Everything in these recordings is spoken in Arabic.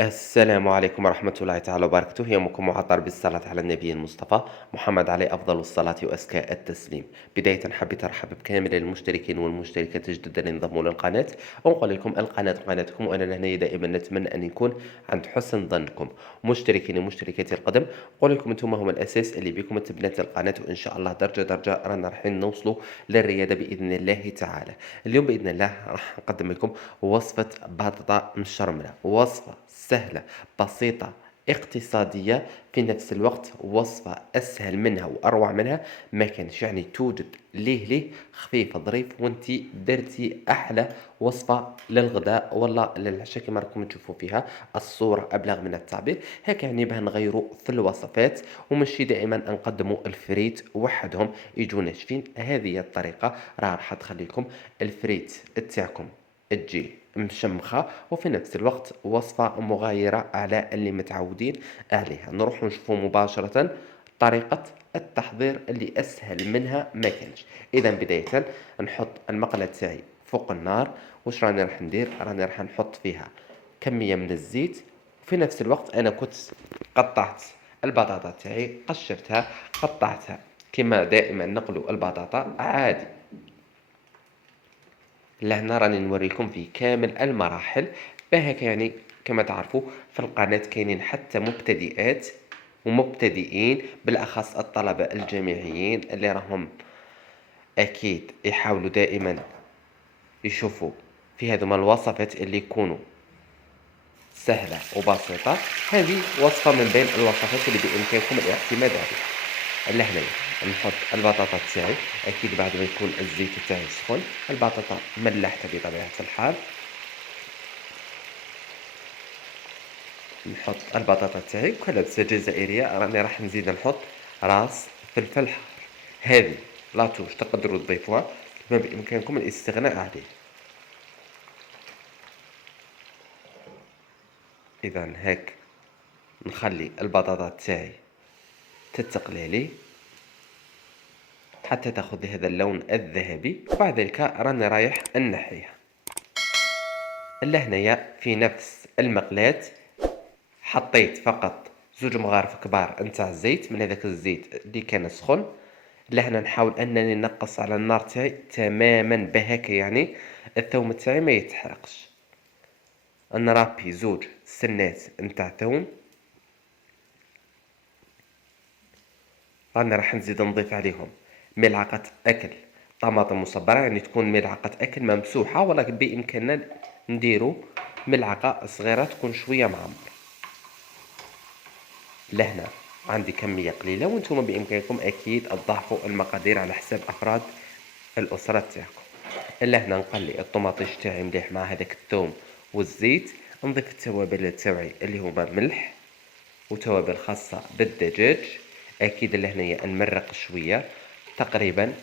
السلام عليكم ورحمة الله تعالى وبركاته. يومكم معطر بالصلاة على النبي المصطفى محمد عليه أفضل الصلاة وأزكى التسليم. بداية حبيت أرحب بكامل المشتركين والمشتركات الجدد اللي انضموا للقناة، ونقول لكم القناة قناتكم، وأننا هنا دائما نتمنى أن يكون عند حسن ظنكم. مشتركين ومشتركاتي القدم، نقول لكم أنتم هم الأساس اللي بكم تبنات القناة، وإن شاء الله درجة درجة رانا رايحين نوصلوا للريادة بإذن الله تعالى. اليوم بإذن الله راح نقدم لكم وصفة بطاطا مشرملة، وصفة سهلة بسيطة اقتصادية في نفس الوقت، وصفة أسهل منها وأروع منها ما كانش، يعني توجد ليه خفيفة ظريف، وانتي درتي أحلى وصفة للغداء ولا للعشاء كما راكم تشوفوا فيها. الصورة أبلغ من التعبير. هيك يعني باه نغيروا في الوصفات، ومشي دائما نقدموا الفريت وحدهم يجوا ناشفين. هذه هي الطريقة، راح تخليكم الفريت تاعكم تجي مشمخة، وفي نفس الوقت وصفة مغايرة على اللي متعودين عليها. نروح نشوفوا مباشرة طريقة التحضير اللي أسهل منها ما كانش. إذا بداية نحط المقلة تاعي فوق النار. واش راني راح ندير؟ راني راح نحط فيها كمية من الزيت، وفي نفس الوقت أنا كنت قطعت البطاطا تاعي، قشرتها قطعتها كما دائما نقلو البطاطا عادي. لهنا راني نوريكم في كامل المراحل. فهيك يعني كما تعرفوا في القناة كاينين حتى مبتدئات ومبتدئين، بالأخص الطلبة الجامعيين اللي راهم أكيد يحاولوا دائما يشوفوا في هذوما الوصفات اللي يكونوا سهلة وبسيطة. هذه وصفة من بين الوصفات اللي بإمكانكم الاعتماد عليها. لهنا نحط البطاطا تاعي، أكيد بعد ما يكون الزيت تاعي سخون. البطاطا ملحتها بطبيعة الحال. نحط البطاطا تاعي كلبسة جزائرية، راني راح نزيد نحط راس فلفل حار. هذه لاطوش تقدروا تضيفوها، ما بإمكانكم الاستغناء عليه. إذا هيك نخلي البطاطا تاعي تتقلي لي حتى تاخذ هذا اللون الذهبي، وبعد ذلك راني رايح النحيها. لهنايا في نفس المقلاة حطيت فقط زوج مغارف كبار نتاع الزيت، من هذاك الزيت اللي كان سخن. لهنا نحاول انني نقص على النار تاعي تماما بهكا، يعني الثوم تاعي ما يتحرقش. نرابي زوج سنات نتاع ثوم. رانا راح نزيد نضيف عليهم ملعقة اكل طماطم مصبرة، يعني تكون ملعقة اكل ممسوحة، ولكن بامكاننا نديرو ملعقة صغيرة تكون شوية معمرة. لهنا عندي كمية قليلة، وانتم بإمكانكم أكيد تضاعفوا المقادير على حساب أفراد الأسرة تاعكم. لهنا نقلي الطماطيش تاعي مليح مع هذاك الثوم والزيت. نضيف التوابل تاعي اللي هما ملح وتوابل خاصة بالدجاج. أكيد لهنايا نمرق شوية، تقريبا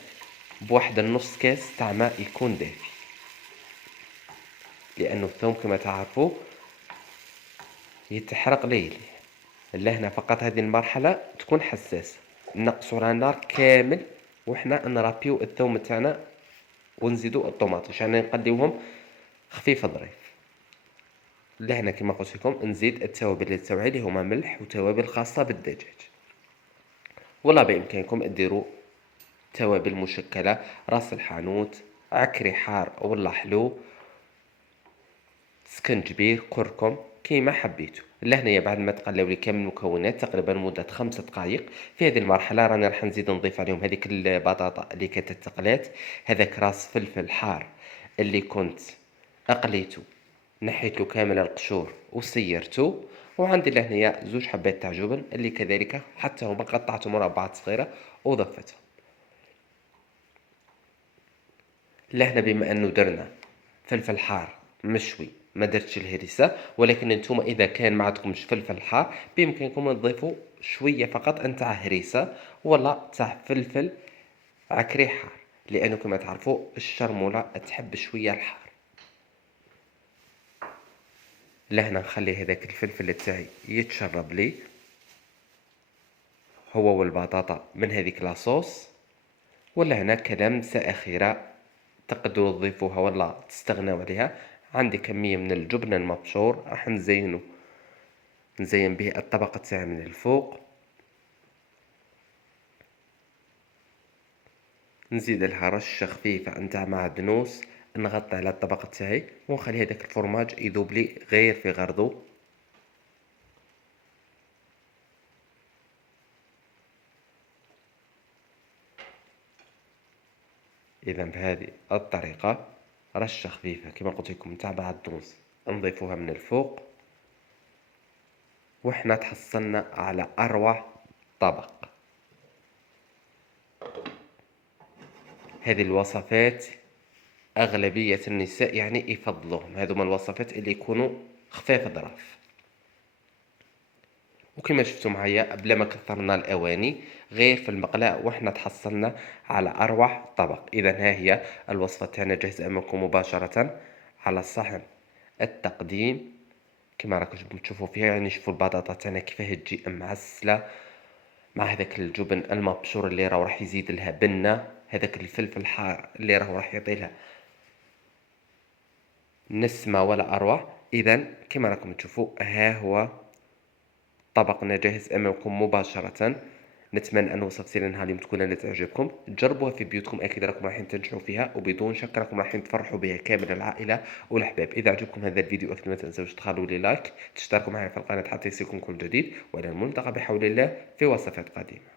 بواحد النص كاس تاع ماء يكون دافي، لأنه الثوم كما تعرفوا يتحرق ليلي. لهنا فقط هذه المرحلة تكون حساسة، نقصوا على النار كامل وحنا نرابيو الثوم تاعنا ونزيدو الطوماطيش، يعني نقليوهم خفيف ظريف. لهنا كما قلت لكم نزيد التوابل تاوعي اللي هما ملح وتوابل خاصة بالدجاج، ولا بإمكانكم ديروا توابل مشكلة، راس الحانوت، عكري حار ولا حلو، سكنجبير، كركم، كيما حبيتو. لهنايا بعد ما تقلاو لي كامل المكونات تقريبا مدة 5 دقائق، في هذه المرحلة راني راح نزيد نضيف عليهم هذيك البطاطا اللي كانت تقلات، هذاك راس فلفل حار اللي كنت أقليتو، نحيتلو كامل القشور وسيرتو. وعندي لهنايا زوج حبات تاع جبن اللي كذلك حتى هما قطعتهم مربعات صغيرة وضفتهم. لهنا بما انه درنا فلفل حار مشوي، ما درتش الهريسة، ولكن انتم اذا كان ما عندكمش فلفل حار بامكانكم تضيفوا شوية فقط نتاع هريسة ولا تاع فلفل عكري حار، لانه كما تعرفوا الشرمولة تحب شوية الحار. لهنا نخلي هذاك الفلفل تاعي يتشرب لي هو والبطاطا من هذيك لاصوص. ولا هنا كلمسة أخيرة تقدروا تضيفوها ولا تستغنوا عليها، عندي كمية من الجبن المبشور راح نزينه نزين به الطبقة تاعي من الفوق، نزيد لها رشة خفيفة نتاع معدنوس، نغطي على الطبقة تاعي ونخلي هذاك الفرماج يذوب لي غير في غرضو. اذا بهذه الطريقة رشة خفيفة كما قلت لكم نتاع معدنوس نضيفوها من الفوق، وإحنا تحصلنا على أروع طبق. هذه الوصفات أغلبية النساء يعني يفضلوهم، هذوما الوصفات اللي يكونوا خفاف ظراف. وكما شفتوا معايا بلا ما كثرنا الأواني غير في المقلاة وإحنا تحصلنا على أروع طبق. إذا ها هي الوصفة تاعنا جاهزة أمامكم مباشرة على صحن التقديم. كما راكم تشوفوا فيها يعني شوفوا البطاطا تاعنا كيفاه تجي معسلة مع هذاك الجبن المبشور اللي راح يزيد لها بنة، هذاك الفلفل الحار اللي راح يعطي لها نسمة ولا أروع. إذا كما راكم تشوفوا ها هو طبقنا جاهز أمامكم مباشرة. نتمنى أن وصفتي لنا اليوم تكون لا تعجبكم، جربوها في بيوتكم أكيد راكم رايحين تنجحوا فيها وبدون شك راكم رايحين تفرحوا بها كامل العائلة والأحباب. إذا عجبكم هذا الفيديو أكيد ما تنسوش تخلوا لي لايك، تشتركوا معي في القناة حتى يصلكم كل جديد، وإلى الملتقى بحول الله في وصفات قادمة.